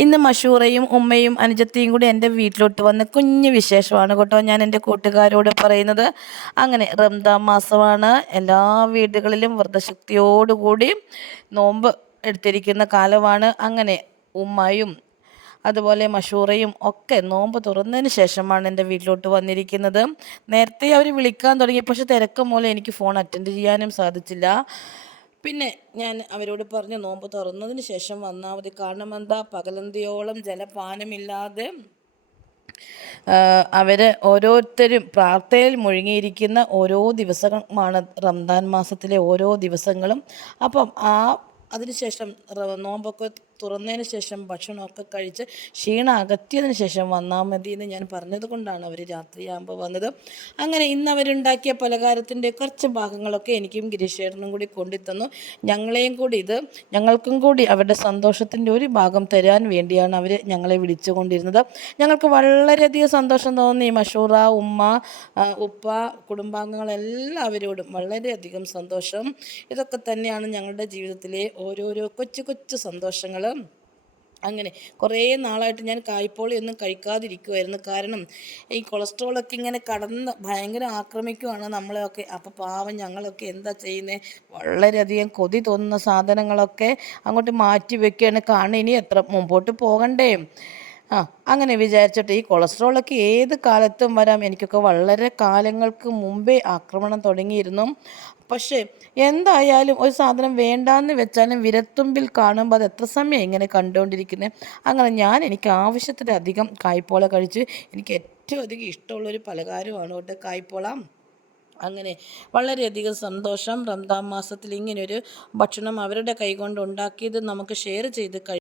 ഇന്ന് മഷൂറയും ഉമ്മയും അനുജത്തിയും കൂടി എൻ്റെ വീട്ടിലോട്ട് വന്ന് കുഞ്ഞു വിശേഷമാണ് കേട്ടോ ഞാൻ എൻ്റെ കൂട്ടുകാരോട് പറയുന്നത്. അങ്ങനെ റംദാൻ മാസമാണ്. എല്ലാ വീടുകളിലും വ്രതശക്തിയോടുകൂടി നോമ്പ് എടുത്തിരിക്കുന്ന കാലമാണ്. അങ്ങനെ ഉമ്മയും അതുപോലെ മഷൂറയും ഒക്കെ നോമ്പ് തുറന്നതിന് ശേഷമാണ് എൻ്റെ വീട്ടിലോട്ട് വന്നിരിക്കുന്നത്. നേരത്തെ അവർ വിളിക്കാൻ തുടങ്ങി, പക്ഷെ തിരക്ക് മൂലം എനിക്ക് ഫോൺ അറ്റൻഡ് ചെയ്യാനും സാധിച്ചില്ല. പിന്നെ ഞാൻ അവരോട് പറഞ്ഞു നോമ്പ് തുറന്നതിന് ശേഷം വന്നാൽ മതി. കാരണം എന്താ, പകലന്തിയോളം ജലപാനമില്ലാതെ അവർ ഓരോരുത്തരും പ്രാർത്ഥനയിൽ മുഴുകിയിരിക്കുന്ന ഓരോ ദിവസമാണ് റംദാൻ മാസത്തിലെ ഓരോ ദിവസങ്ങളും. അപ്പം അതിനുശേഷം നോമ്പൊക്കെ തുറന്നതിന് ശേഷം ഭക്ഷണമൊക്കെ കഴിച്ച് ക്ഷീണം അകറ്റിയതിന് ശേഷം വന്നാൽ മതി എന്ന് ഞാൻ പറഞ്ഞത് കൊണ്ടാണ് അവർ രാത്രിയാകുമ്പോൾ വന്നത്. അങ്ങനെ ഇന്ന് അവരുണ്ടാക്കിയ പലഹാരത്തിൻ്റെ കുറച്ച് ഭാഗങ്ങളൊക്കെ എനിക്കും ഗിരീഷേട്ടനും കൂടി കൊണ്ടുതന്നു. ഞങ്ങൾക്കും കൂടി അവരുടെ സന്തോഷത്തിൻ്റെ ഒരു ഭാഗം തരാൻ വേണ്ടിയാണ് അവർ ഞങ്ങളെ വിളിച്ചുകൊണ്ടിരുന്നത്. ഞങ്ങൾക്ക് വളരെയധികം സന്തോഷം തോന്നി. മഷൂറ, ഉമ്മ, ഉപ്പ, കുടുംബാംഗങ്ങളെല്ലാവരോടും വളരെയധികം സന്തോഷം. ഇതൊക്കെ തന്നെയാണ് ഞങ്ങളുടെ ജീവിതത്തിലെ ഓരോരോ കൊച്ചു കൊച്ചു സന്തോഷങ്ങൾ. അങ്ങനെ കുറേ നാളായിട്ട് ഞാൻ കായ്പോളയൊന്നും കഴിക്കാതിരിക്കുമായിരുന്നു. കാരണം ഈ കൊളസ്ട്രോളൊക്കെ ഇങ്ങനെ കടന്ന് ഭയങ്കര ആക്രമിക്കുവാണ് നമ്മളെയൊക്കെ. അപ്പോൾ പാവം ഞങ്ങളൊക്കെ എന്താ ചെയ്യുന്നത്, വളരെയധികം കൊതി തോന്നുന്ന സാധനങ്ങളൊക്കെ അങ്ങോട്ട് മാറ്റി വെക്കുകയാണ്. കാരണം ഇനി എത്ര മുമ്പോട്ട് പോകണ്ടേ. അങ്ങനെ വിചാരിച്ചിട്ട് ഈ കൊളസ്ട്രോളൊക്കെ ഏത് കാലത്തും വരാം. എനിക്കൊക്കെ വളരെ കാലങ്ങൾക്ക് മുമ്പേ ആക്രമണം തുടങ്ങിയിരുന്നു. പക്ഷേ എന്തായാലും ഒരു സാധനം വേണ്ടാന്ന് വെച്ചാലും വിരത്തുമ്പിൽ കാണുമ്പോൾ അത് എത്ര സമയം ഇങ്ങനെ കണ്ടുകൊണ്ടിരിക്കുന്നത്. അങ്ങനെ എനിക്ക് ആവശ്യത്തിലധികം കായ്പോള കഴിച്ച്. എനിക്ക് ഏറ്റവും അധികം ഇഷ്ടമുള്ളൊരു പലഹാരമാണ് കേട്ടോ കായ്പോള. അങ്ങനെ വളരെയധികം സന്തോഷം. റംദാൻ മാസത്തിൽ ഇങ്ങനൊരു ഭക്ഷണം അവരുടെ കൈകൊണ്ട് ഉണ്ടാക്കിയത് നമുക്ക് ഷെയർ ചെയ്ത്